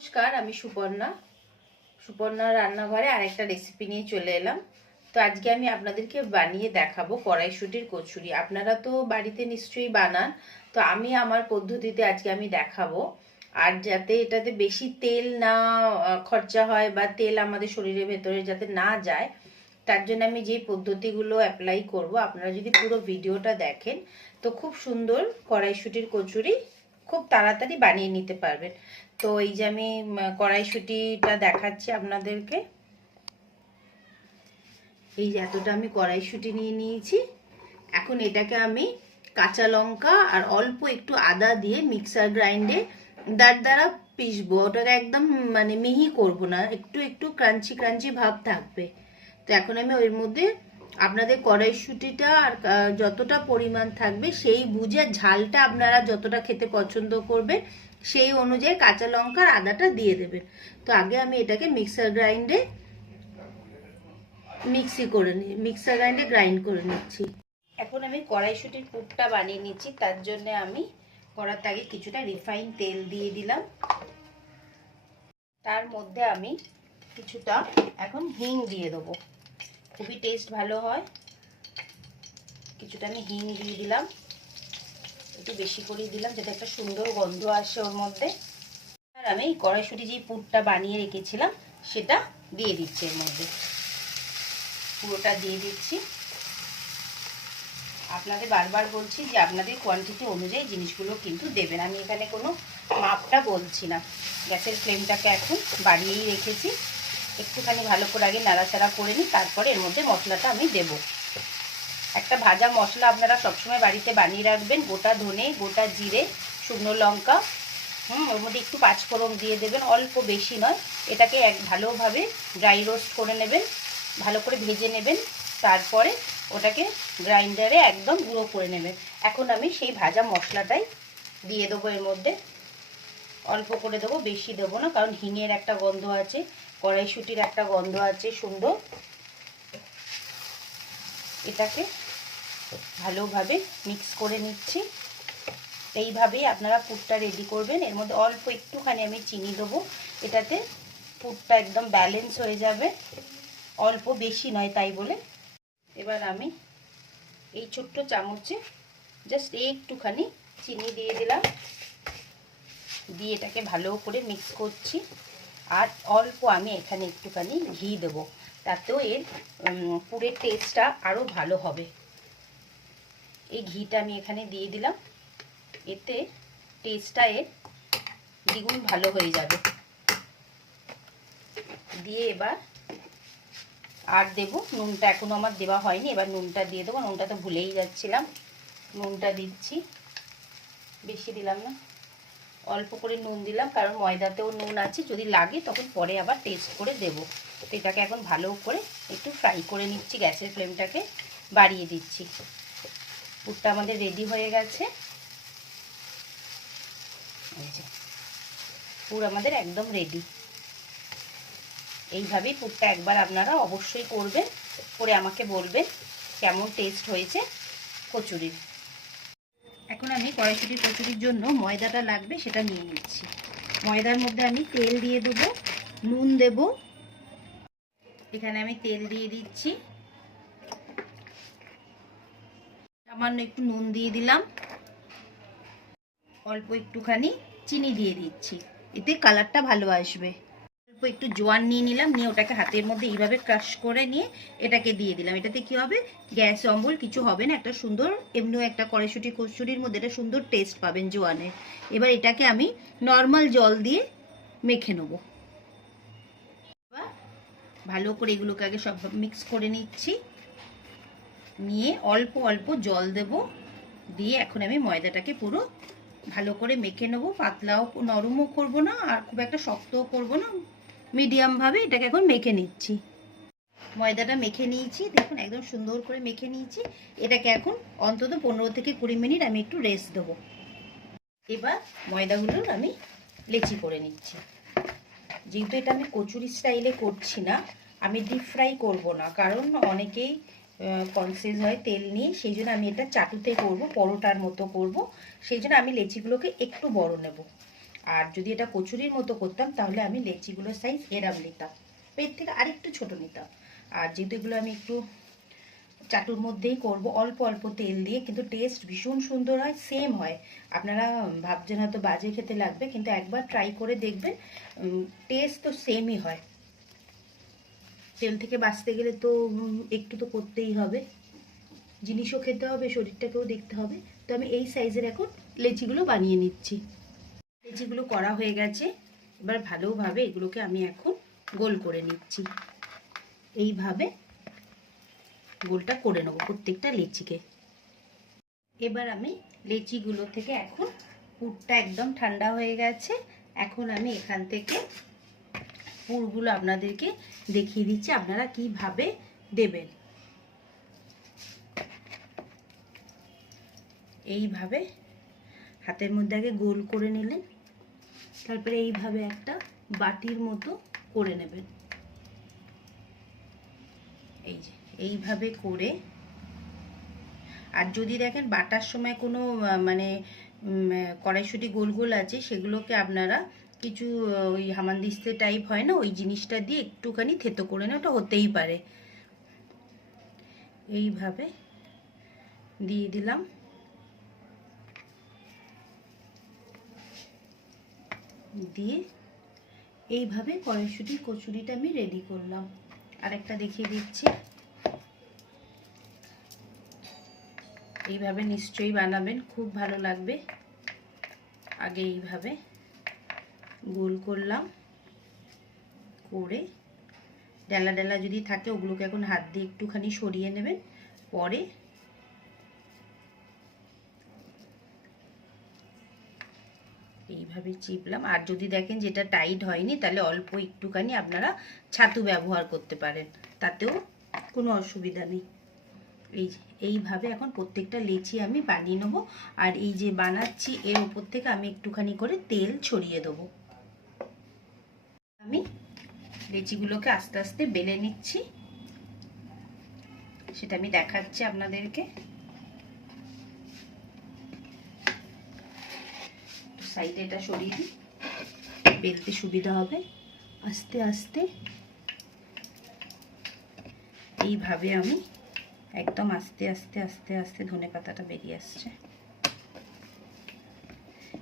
নমস্কার, আমি সুপর্ণা রান্নাঘরে আরেকটা রেসিপি নিয়ে চলে এলাম। তো আজকে আমি আপনাদেরকে বানিয়ে দেখাবো কড়াইশুঁটির কচুরি। আপনারা তো বাড়িতে নিশ্চয়ই বানান, তো আমি আমার পদ্ধতিতে আজকে আমি দেখাবো। আর যাতে এটাতে বেশি তেল না খরচা হয় বা তেল আমাদের শরীরের ভেতরে যাতে না যায়, তার জন্য আমি যে পদ্ধতিগুলো অ্যাপ্লাই করব, আপনারা যদি পুরো ভিডিওটা দেখেন তো খুব সুন্দর কড়াইশুঁটির কচুরি খুব তাড়াতাড়ি বানিয়ে নিতে পারবেন। তো এই যে আমি কড়াইশুঁটিটা দেখাচ্ছি আপনাদেরকে। এই যে এতটা আমি কড়াইশুঁটি নিয়ে নিয়েছি। এখন এটাকে আমি কাঁচা লঙ্কা আর অল্প একটু আদা দিয়ে মিক্সার গ্রাইন্ডে দাঁড়া পিসবো। ওটাকে একদম মানে মিহি করব না, একটু একটু ক্রাঞ্চি ক্রাঞ্চি ভাব থাকবে। তো এখন আমি ওর মধ্যে আপনাদের কড়াইশুঁটিটা আর যতটা পরিমাণ থাকবে সেই বুঝে, ঝালটা আপনারা যতটা খেতে পছন্দ করবেন সেই অনুযায়ী কাঁচা লঙ্কা আর আদাটা দিয়ে দেবেন। তো আগে আমি এটাকে মিক্সার গ্রাইন্ডে গ্রাইন্ড করে নিচ্ছি। এখন আমি কড়াইশুঁটির পুরটা বানিয়ে নিচ্ছি। তার জন্য আমি কড়াতে আগে কিছুটা রিফাইন তেল দিয়ে দিলাম। তার মধ্যে আমি কিছুটা এখন হিং দিয়ে দেবো, খুবই টেস্ট ভালো হয়। কিছুটা আমি হিং দিয়ে দিলাম, একটু বেশি করে দিলাম যাতে একটা সুন্দর গন্ধ আসে ওর মধ্যে। আর আমি কড়াইশুঁটি যে পুরটা বানিয়ে রেখেছিলাম সেটা দিয়ে দিচ্ছি এর মধ্যে, পুরোটা দিয়ে দিচ্ছি। আপনাদের বারবার বলছি যে আপনাদের কোয়ান্টিটি অনুযায়ী জিনিসগুলো কিন্তু দেবেন। আমি এখানে কোনো মাপটা বলছি না। গ্যাসের ফ্লেমটাকে এখন বাড়িয়েই রেখেছি। একটুখানি ভালো করে আগে নাড়াচাড়া করে নিই, তারপরে এর মধ্যে মশলাটা আমি দেব। একটা ভাজা মশলা আপনারা সবসময় বাড়িতে বানিয়ে রাখবেন, গোটা ধনে, গোটা জিরে, শুকনো লঙ্কা, ওর মধ্যে একটু পাঁচফোড়ন দিয়ে দেবেন, অল্প, বেশি নয়। এটাকে ভালোভাবে ড্রাই রোস্ট করে নেবেন, ভালো করে ভেজে নেবেন। তারপরে ওটাকে গ্রাইন্ডারে একদম গুঁড়ো করে নেবেন। এখন আমি সেই ভাজা মশলাটাই দিয়ে দেবো এর মধ্যে। অল্প করে দেবো, বেশি দেবো না, কারণ হিঙের একটা গন্ধ আছে, কড়াইশুঁটির একটা গন্ধ আছে সুন্দর। এটাকে ভালোভাবে মিক্স করে নিচ্ছি। এইভাবেই আপনারা পুরটা রেডি করবেন। এর মধ্যে অল্প একটুখানি আমি চিনি দেবো, এটাতে পুরটা একদম ব্যালেন্স হয়ে যাবে। অল্প, বেশি নয় তাই বলে। এবার আমি এই ছোট্ট চামচে জাস্ট একটুখানি চিনি দিয়ে দিলাম, দিয়ে এটাকে ভালো করে মিক্স করছি। আর অল্প আমি এখানে একটুখানি ঘি দেবো, তাতেও এর পুরের টেস্টটা আরও ভালো হবে। এই ঘিটা আমি এখানে দিয়ে দিলাম, এতে টেস্টটা এর দ্বিগুণ ভালো হয়ে যাবে। দিয়ে এবার আর দেব নুনটা, এখনো আমার দেওয়া হয়নি, এবার নুনটা দিয়ে দেবো। নুনটা তো ভুলেই যাচ্ছিলাম, নুনটা দিচ্ছি। বেশি দিলাম না, অল্প করে নুন দিলাম, কারণ ময়দাতেও নুন আছে, যদি লাগে তখন পরে আবার টেস্ট করে দেব। তো এটাকে এখন ভালো করে একটু ফ্রাই করে নিচ্ছি, গ্যাসের ফ্লেমটাকে বাড়িয়ে দিচ্ছি। পুরটা আমাদের রেডি হয়ে গেছে। এই যে পুর আমাদের একদম রেডি। এইভাবেই পুরটা একবার আপনারা অবশ্যই করবেন, করে আমাকে বলবেন কেমন টেস্ট হয়েছে কচুরির। এখন আমি কড়াইশুঁটির কচুরির জন্য ময়দাটা লাগবে সেটা নিয়ে নিচ্ছি। ময়দার মধ্যে আমি তেল দিয়ে দেবো, নুন দেব। এখানে আমি তেল দিয়ে দিচ্ছি, সামান্য একটু নুন দিয়ে দিলাম, অল্প একটুখানি চিনি দিয়ে দিচ্ছি, এতে কালারটা ভালো আসবে। অল্প একটু জোয়ান নিয়ে নিলাম, নিয়ে ওটাকে হাতের মধ্যে এইভাবে ক্রাশ করে নিয়ে এটাকে দিয়ে দিলাম। এটাতে কি হবে, গ্যাস অম্বল কিছু হবে না, একটা সুন্দর, এমনিও একটা কড়াইশুঁটি কচুরির মধ্যে একটা সুন্দর টেস্ট পাবেন জোয়ানের। এবার এটাকে আমি নর্মাল জল দিয়ে মেখে নেব। ভালো করে এগুলোকে আগে সব মিক্স করে নিচ্ছি, নিয়ে অল্প অল্প জল দেব, দিয়ে এখন আমি ময়দাটাকে পুরো ভালো করে মেখে নেব। পাতলাও নরমও করব না, আর খুব একটা শক্তও করব না, মিডিয়ামভাবে এটাকে এখন মেখে নিচ্ছি। ময়দাটা মেখে নিয়েছি, দেখুন একদম সুন্দর করে মেখে নিয়েছি। এটাকে এখন অন্তত 15 থেকে 20 মিনিট আমি একটু রেস্ট দেবো। এবার ময়দাগুলোর আমি লেচি করে নিচ্ছি। যেহেতু এটা আমি কচুরি স্টাইলে করছি না, আমি ডিপ ফ্রাই করব না, কারণ অনেকেই কনসিয়াস হয় তেল নিয়ে, সেই জন্য আমি এটা চাটুতে করব, পরোটার মতো করব। সেই জন্য আমি লেচিগুলোকে একটু বড় নেব। আর যদি এটা কচুরির মতো করতাম তাহলে আমি লেচিগুলোর সাইজ এরম নিতাম, এর থেকে আরেকটু ছোট নিতাম। আর যেহেতু এগুলো আমি একটু চাটুর মধ্যেই করব, অল্প অল্প তেল দিয়ে, কিন্তু টেস্ট ভীষণ সুন্দর হয়, সেম হয়। আপনারা ভাবছেন হয়তো বাজে খেতে লাগবে, কিন্তু একবার ট্রাই করে দেখবেন, টেস্ট তো সেমই হয়। তেল থেকে বাঁচতে গেলে তো একটু তো করতেই হবে, জিনিসও খেতে হবে, শরীরটাকেও দেখতে হবে। তো আমি এই সাইজের এখন লেচিগুলো বানিয়ে নিচ্ছি। লেচিগুলো করা হয়ে গেছে, এবার ভালোভাবে এগুলোকে আমি এখন গোল করে নিচ্ছি। এইভাবে গোলটা করে নেবো প্রত্যেকটা লেচিকে। এবার আমি লেচিগুলো থেকে এখন পুরটা একদম ঠান্ডা হয়ে গেছে, এখন আমি এখান থেকে পুরগুলো আপনাদেরকে দেখিয়ে দিচ্ছি আপনারা কিভাবে দেবেন। এইভাবে হাতের মধ্যে আগে গোল করে নিলেন, তারপরে এইভাবে একটা বাটির মতো করে নেবেন। এই যে এইভাবে করে, আর যদি দেখেন বাটার সময় কোনো মানে কড়াইশুঁটি গোল গোল আছে, সেগুলোকে আপনারা কিছু ওই হামানদিস্তে টাইপ হয় না, ওই জিনিসটা দিয়ে একটুখানি থেতো করে না, ওটা হতেই পারে। এইভাবে দিয়ে দিলাম, দিয়ে এইভাবে কড়াইশুঁটির কচুরিটা আমি রেডি করলাম। আরেকটা দেখিয়ে দিচ্ছি, এইভাবে নিশ্চয়ই বানাবেন, খুব ভালো লাগবে। আগে এইভাবে গোল করলাম, করে ডেলা ডেলা যদি থাকে ওগুলোকে এখন হাত দিয়ে একটুখানি সরিয়ে নেবেন, পরে এইভাবে চিপলাম। আর যদি দেখেন যেটা টাইট হয়নি, তাহলে অল্প একটুখানি আপনারা ছাতু ব্যবহার করতে পারেন, তাতেও কোনো অসুবিধা নেই। এইভাবে এখন প্রত্যেকটা লেচি আমি বানিয়ে নেবো। আর এই যে বানাচ্ছি এর উপর থেকে আমি একটুখানি করে তেল ছড়িয়ে দেবো। আমি লেচিগুলোকে আস্তে আস্তে বেলে নিচ্ছি, সেটা আমি দেখাচ্ছি আপনাদেরকে। সাইডে এটা সরিয়ে দিই, বেলতে সুবিধা হবে। আস্তে আস্তে এইভাবে আমি একদম আস্তে আস্তে আস্তে আস্তে, ধনে পাতাটা বেরিয়ে আসছে,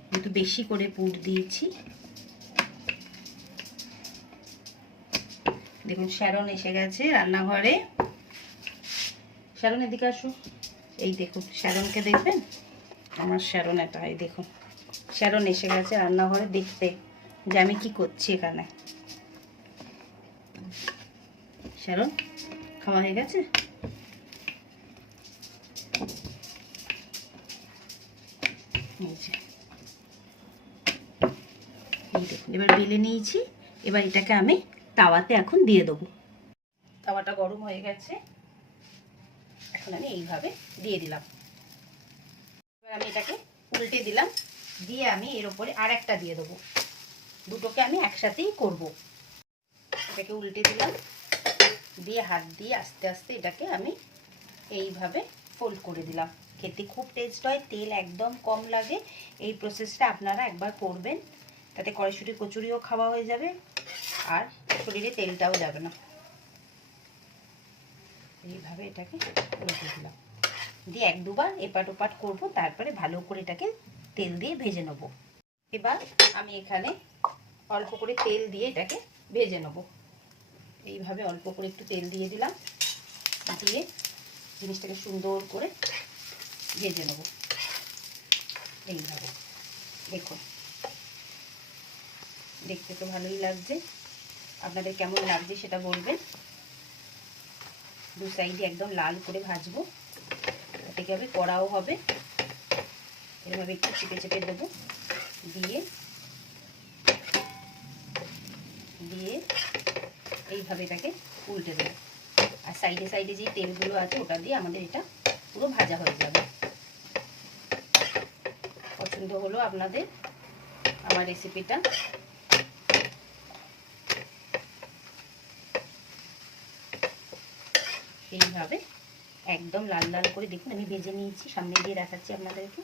কিন্তু বেশি করে পুর দিয়েছি। দেখুন শ্যারন এসে গেছে রান্নাঘরে। শ্যারন এদিকে আসো। এই দেখুন শ্যারনকে দেখবেন, আমার শ্যারন এটা, এই দেখুন শ্যারন এসে গেছে রান্নাঘরে দেখতে যে আমি কি করছি এখানে। শ্যারন খাওয়া হয়ে গেছে? এই দেখুন এবার বেলে নিয়েছি, এবার এটাকে আমি তাওয়াতে এখন দিয়ে দেবো। তাওয়াটা গরম হয়ে গেছে, এখন আমি এইভাবে দিয়ে দিলাম। এবার আমি এটাকে উল্টে দিলাম, দিয়ে আমি এর উপরে আর একটা দিয়ে দেবো। দুটোকে আমি একসাথেই করব। এটাকে উল্টে দিলাম, দিয়ে হাত দিয়ে আস্তে আস্তে এটাকে আমি এইভাবে ফোল্ড করে দিলাম। খেতে খুব টেস্ট হয়, তেল একদম কম লাগে। এই প্রসেসটা আপনারা একবার করবেন, তাতে কড়াইশুঁটি কচুরিও খাওয়া হয়ে যাবে আর শরীরে তেলটাও যাবে না। এইভাবে এটাকে উল্টে দিলাম, দিয়ে এক দুবার এপাট ওপাট করবো, তারপরে ভালো করে এটাকে তেল দিয়ে ভেজে নেব। এবার আমি এখানে অল্প করে তেল দিয়ে এটাকে ভেজে নেব। এইভাবে অল্প করে একটু তেল দিয়ে দিলাম, দিয়ে জিনিসটাকে সুন্দর করে ভেজে নেব। এইভাবে দেখুন, দেখতে তো ভালোই লাগছে, আপনাদের কেমন লাগছে সেটা বলবেন। দু সাইডে একদম লাল করে ভাজবো, তাতে কি হবে কড়াও হবে। এভাবে একটু চেপে চেপে দেবো, দিয়ে দিয়ে এইভাবে এটাকে উল্টে দেবো। আর সাইডে সাইডে যে তেলগুলো আছে ওটা দিয়ে আমাদের এটা পুরো ভাজা হয়ে যাবে। পছন্দ হলো আপনাদের আমার রেসিপিটা? এইভাবে একদম লাল লাল করে দেখুন আমি ভেজে নিয়েছি, সামনে দিয়ে দেখাচ্ছি আপনাদেরকে।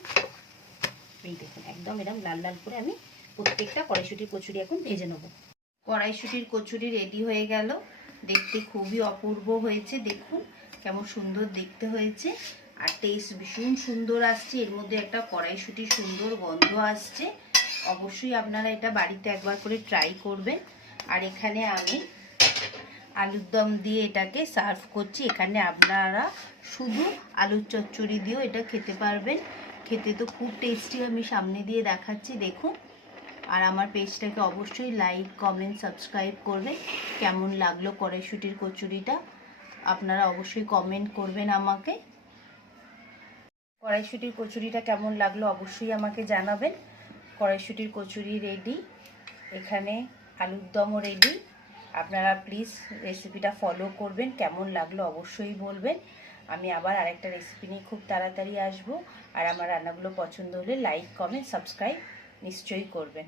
এই দেখুন একদম এরকম লাল লাল করে আমি প্রত্যেকটা কড়াইশুঁটির কচুরি এখন ভেজে নেব। কড়াইশুঁটির কচুরি রেডি হয়ে গেল। দেখতে খুবই অপূর্ব হয়েছে, দেখুন কেমন সুন্দর দেখতে হয়েছে, আর টেস্ট ভীষণ সুন্দর আসছে। এর মধ্যে একটা কড়াইশুঁটির সুন্দর গন্ধ আসছে। অবশ্যই আপনারা এটা বাড়িতে একবার করে ট্রাই করবেন। আর এখানে আমি আলুর দম দিয়ে এটাকে সার্ভ করছি। এখানে আপনারা শুধু আলুর চচ্চড়ি দিয়েও এটা খেতে পারবেন। খেতে তো খুব টেস্টি, আমি সামনে দিয়ে দেখাচ্ছি দেখুন। আর আমার পেজটাকে অবশ্যই লাইক, কমেন্ট, সাবস্ক্রাইব করবেন। কেমন লাগলো কড়াইশুঁটির কচুরিটা আপনারা অবশ্যই কমেন্ট করবেন আমাকে। কড়াইশুঁটির কচুরিটা কেমন লাগলো অবশ্যই আমাকে জানাবেন। কড়াইশুঁটির কচুরি রেডি, এখানে আলুর দমও রেডি। আপনারা প্লিজ রেসিপিটা ফলো করবেন, কেমন লাগলো অবশ্যই বলবেন। আমি আবার আরেকটা রেসিপি নিয়ে খুব তাড়াতাড়ি আসবো। আর আমার রান্নাগুলো পছন্দ হলে লাইক, কমেন্ট, সাবস্ক্রাইব নিশ্চয়ই করবেন।